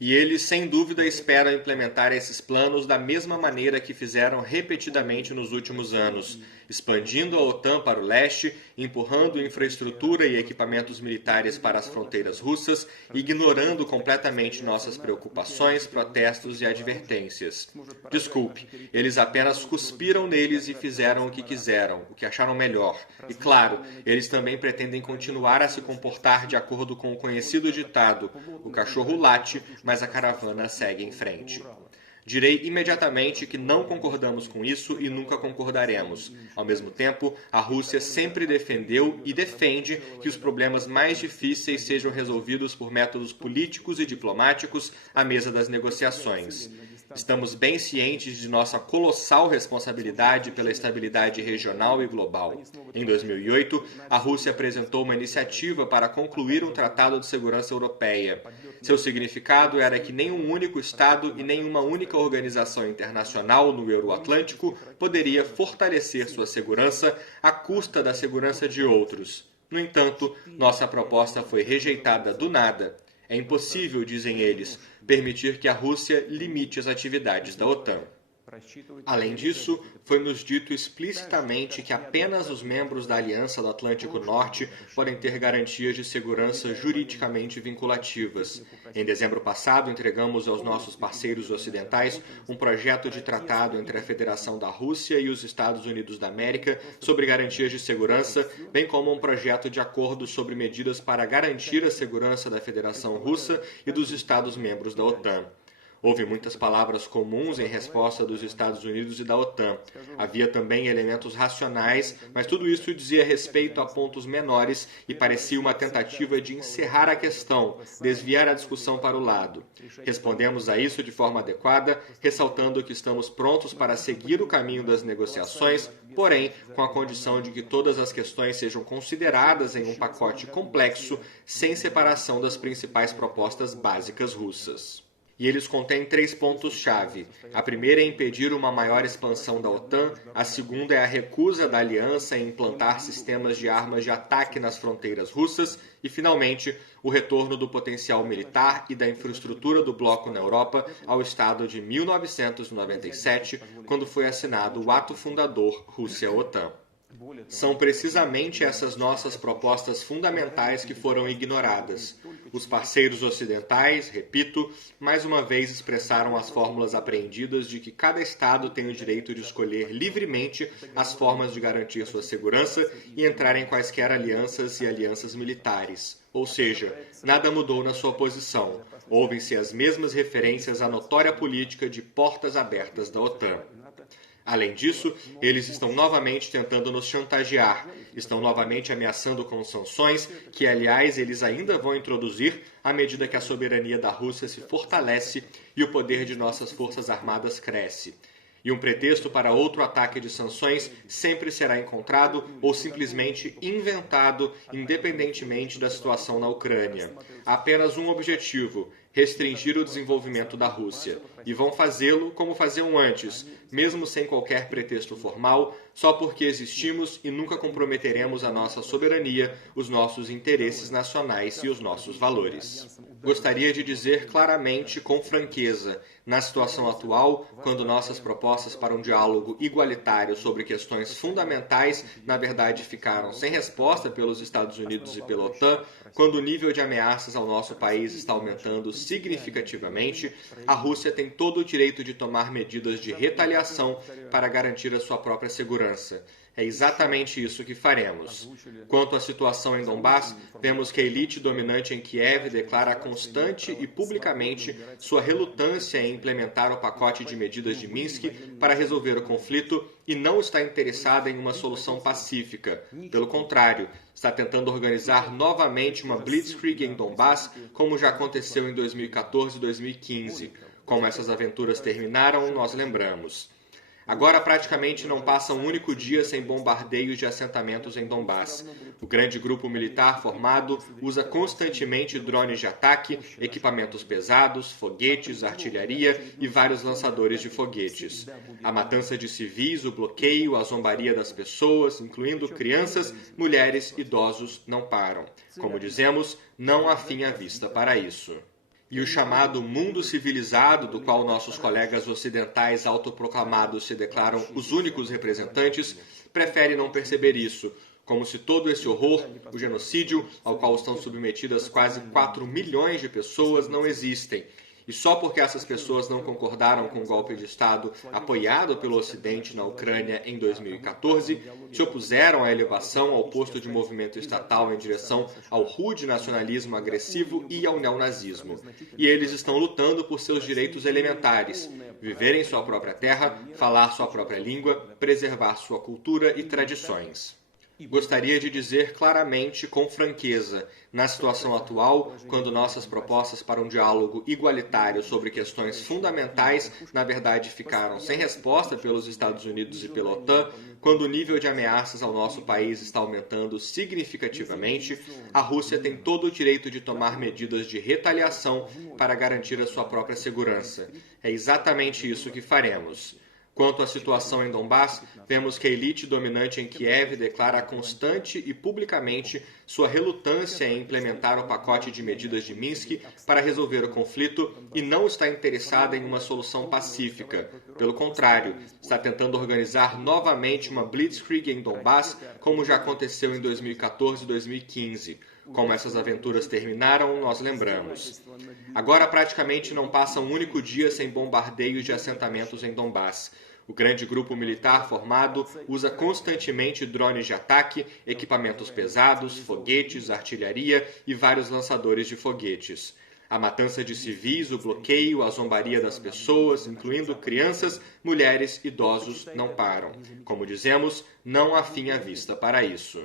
E eles, sem dúvida, esperam implementar esses planos da mesma maneira que fizeram repetidamente nos últimos anos, expandindo a OTAN para o leste, empurrando infraestrutura e equipamentos militares para as fronteiras russas, ignorando completamente nossas preocupações, protestos e advertências. Desculpe, eles apenas cuspiram neles e fizeram o que quiseram, o que acharam melhor. E claro, eles também pretendem continuar a se comportar de acordo com o conhecido ditado: o cachorro late, mas a caravana segue em frente. Direi imediatamente que não concordamos com isso e nunca concordaremos. Ao mesmo tempo, a Rússia sempre defendeu e defende que os problemas mais difíceis sejam resolvidos por métodos políticos e diplomáticos à mesa das negociações. Estamos bem cientes de nossa colossal responsabilidade pela estabilidade regional e global. Em 2008, a Rússia apresentou uma iniciativa para concluir um tratado de segurança europeia. Seu significado era que nenhum único Estado e nenhuma única organização internacional no Euroatlântico poderia fortalecer sua segurança à custa da segurança de outros. No entanto, nossa proposta foi rejeitada do nada. É impossível, dizem eles, permitir que a Rússia limite as atividades da OTAN. Além disso, foi-nos dito explicitamente que apenas os membros da Aliança do Atlântico Norte podem ter garantias de segurança juridicamente vinculativas. Em dezembro passado, entregamos aos nossos parceiros ocidentais um projeto de tratado entre a Federação da Rússia e os Estados Unidos da América sobre garantias de segurança, bem como um projeto de acordo sobre medidas para garantir a segurança da Federação Russa e dos Estados-membros da OTAN. Houve muitas palavras comuns em resposta dos Estados Unidos e da OTAN. Havia também elementos racionais, mas tudo isso dizia respeito a pontos menores e parecia uma tentativa de encerrar a questão, desviar a discussão para o lado. Respondemos a isso de forma adequada, ressaltando que estamos prontos para seguir o caminho das negociações, porém, com a condição de que todas as questões sejam consideradas em um pacote complexo, sem separação das principais propostas básicas russas. e eles contêm 3 pontos-chave. A primeira é impedir uma maior expansão da OTAN, a segunda é a recusa da aliança em implantar sistemas de armas de ataque nas fronteiras russas e, finalmente, o retorno do potencial militar e da infraestrutura do bloco na Europa ao estado de 1997, quando foi assinado o ato fundador Rússia-OTAN. São precisamente essas nossas propostas fundamentais que foram ignoradas. Os parceiros ocidentais, repito, mais uma vez expressaram as fórmulas apreendidas de que cada Estado tem o direito de escolher livremente as formas de garantir sua segurança e entrar em quaisquer alianças e alianças militares. Ou seja, nada mudou na sua posição. Ouvem-se as mesmas referências à notória política de portas abertas da OTAN. Além disso, eles estão novamente tentando nos chantagear, estão novamente ameaçando com sanções, que, aliás, eles ainda vão introduzir à medida que a soberania da Rússia se fortalece e o poder de nossas forças armadas cresce. E um pretexto para outro ataque de sanções sempre será encontrado ou simplesmente inventado, independentemente da situação na Ucrânia. Há apenas um objetivo: restringir o desenvolvimento da Rússia. E vão fazê-lo como faziam antes, mesmo sem qualquer pretexto formal, só porque existimos e nunca comprometeremos a nossa soberania, os nossos interesses nacionais e os nossos valores. Gostaria de dizer claramente, com franqueza, na situação atual, quando nossas propostas para um diálogo igualitário sobre questões fundamentais, na verdade, ficaram sem resposta pelos Estados Unidos e pela OTAN, quando o nível de ameaças ao nosso país está aumentando significativamente, a Rússia tem todo o direito de tomar medidas de retaliação para garantir a sua própria segurança. É exatamente isso que faremos. Quanto à situação em Donbass, vemos que a elite dominante em Kiev declara constante e publicamente sua relutância em implementar o pacote de medidas de Minsk para resolver o conflito e não está interessada em uma solução pacífica. Pelo contrário, está tentando organizar novamente uma blitzkrieg em Donbass, como já aconteceu em 2014 e 2015. Como essas aventuras terminaram, nós lembramos. Agora praticamente não passa um único dia sem bombardeios de assentamentos em Donbass. O grande grupo militar formado usa constantemente drones de ataque, equipamentos pesados, foguetes, artilharia e vários lançadores de foguetes. A matança de civis, o bloqueio, a zombaria das pessoas, incluindo crianças, mulheres e idosos, não param. Como dizemos, não há fim à vista para isso. E o chamado mundo civilizado, do qual nossos colegas ocidentais autoproclamados se declaram os únicos representantes, prefere não perceber isso, como se todo esse horror, o genocídio, ao qual estão submetidas quase 4 milhões de pessoas, não existem. E só porque essas pessoas não concordaram com o golpe de Estado apoiado pelo Ocidente na Ucrânia em 2014, se opuseram à elevação ao posto de movimento estatal em direção ao rude nacionalismo agressivo e ao neonazismo. E eles estão lutando por seus direitos elementares: viver em sua própria terra, falar sua própria língua, preservar sua cultura e tradições. Gostaria de dizer claramente, com franqueza, na situação atual, quando nossas propostas para um diálogo igualitário sobre questões fundamentais, na verdade, ficaram sem resposta pelos Estados Unidos e pela OTAN, quando o nível de ameaças ao nosso país está aumentando significativamente, a Rússia tem todo o direito de tomar medidas de retaliação para garantir a sua própria segurança. É exatamente isso que faremos. Quanto à situação em Donbass, vemos que a elite dominante em Kiev declara constante e publicamente sua relutância em implementar o pacote de medidas de Minsk para resolver o conflito e não está interessada em uma solução pacífica. Pelo contrário, está tentando organizar novamente uma blitzkrieg em Donbass, como já aconteceu em 2014 e 2015. Como essas aventuras terminaram, nós lembramos. Agora praticamente não passa um único dia sem bombardeios de assentamentos em Donbass. O grande grupo militar formado usa constantemente drones de ataque, equipamentos pesados, foguetes, artilharia e vários lançadores de foguetes. A matança de civis, o bloqueio, a zombaria das pessoas, incluindo crianças, mulheres e idosos, não param. Como dizemos, não há fim à vista para isso.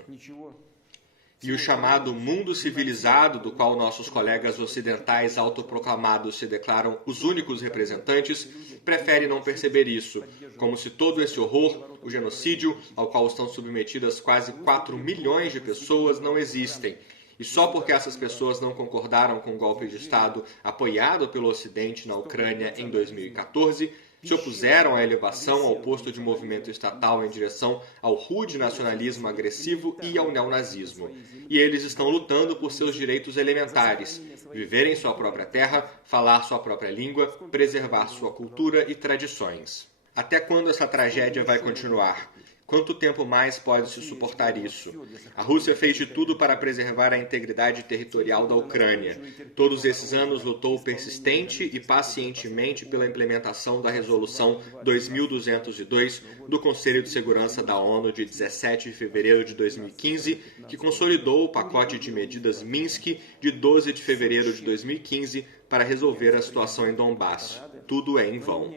E o chamado mundo civilizado, do qual nossos colegas ocidentais autoproclamados se declaram os únicos representantes, prefere não perceber isso, como se todo esse horror, o genocídio, ao qual estão submetidas quase 4 milhões de pessoas, não existem. E só porque essas pessoas não concordaram com o golpe de Estado apoiado pelo Ocidente na Ucrânia em 2014, se opuseram à elevação ao posto de movimento estatal em direção ao rude nacionalismo agressivo e ao neonazismo. E eles estão lutando por seus direitos elementares: viver em sua própria terra, falar sua própria língua, preservar sua cultura e tradições. Até quando essa tragédia vai continuar? Quanto tempo mais pode se suportar isso? A Rússia fez de tudo para preservar a integridade territorial da Ucrânia. Todos esses anos lutou persistente e pacientemente pela implementação da Resolução 2202 do Conselho de Segurança da ONU de 17 de fevereiro de 2015, que consolidou o pacote de medidas Minsk de 12 de fevereiro de 2015 para resolver a situação em Donbass. Tudo é em vão.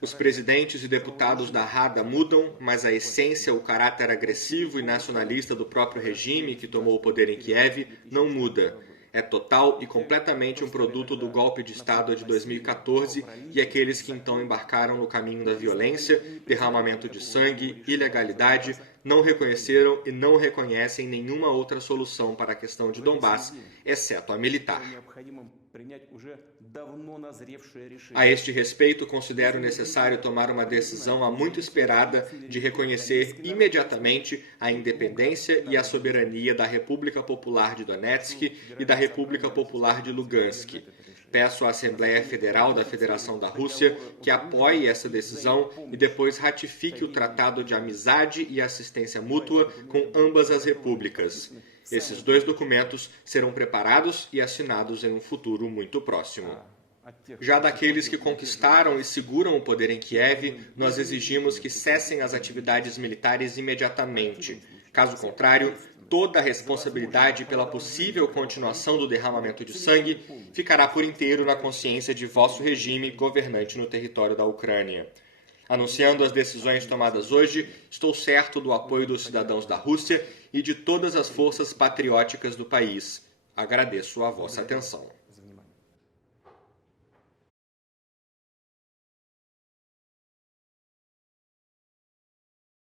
Os presidentes e deputados da Rada mudam, mas a essência, o caráter agressivo e nacionalista do próprio regime que tomou o poder em Kiev não muda. É total e completamente um produto do golpe de Estado de 2014 e aqueles que então embarcaram no caminho da violência, derramamento de sangue, ilegalidade, não reconheceram e não reconhecem nenhuma outra solução para a questão de Donbass, exceto a militar. A este respeito, considero necessário tomar uma decisão há muito esperada de reconhecer imediatamente a independência e a soberania da República Popular de Donetsk e da República Popular de Lugansk. Peço à Assembleia Federal da Federação da Rússia que apoie essa decisão e depois ratifique o Tratado de Amizade e Assistência Mútua com ambas as repúblicas. Esses dois documentos serão preparados e assinados em um futuro muito próximo. Já daqueles que conquistaram e seguram o poder em Kiev, nós exigimos que cessem as atividades militares imediatamente. Caso contrário, toda a responsabilidade pela possível continuação do derramamento de sangue ficará por inteiro na consciência de vosso regime governante no território da Ucrânia. Anunciando as decisões tomadas hoje, estou certo do apoio dos cidadãos da Rússia e de todas as forças patrióticas do país. Agradeço a vossa atenção.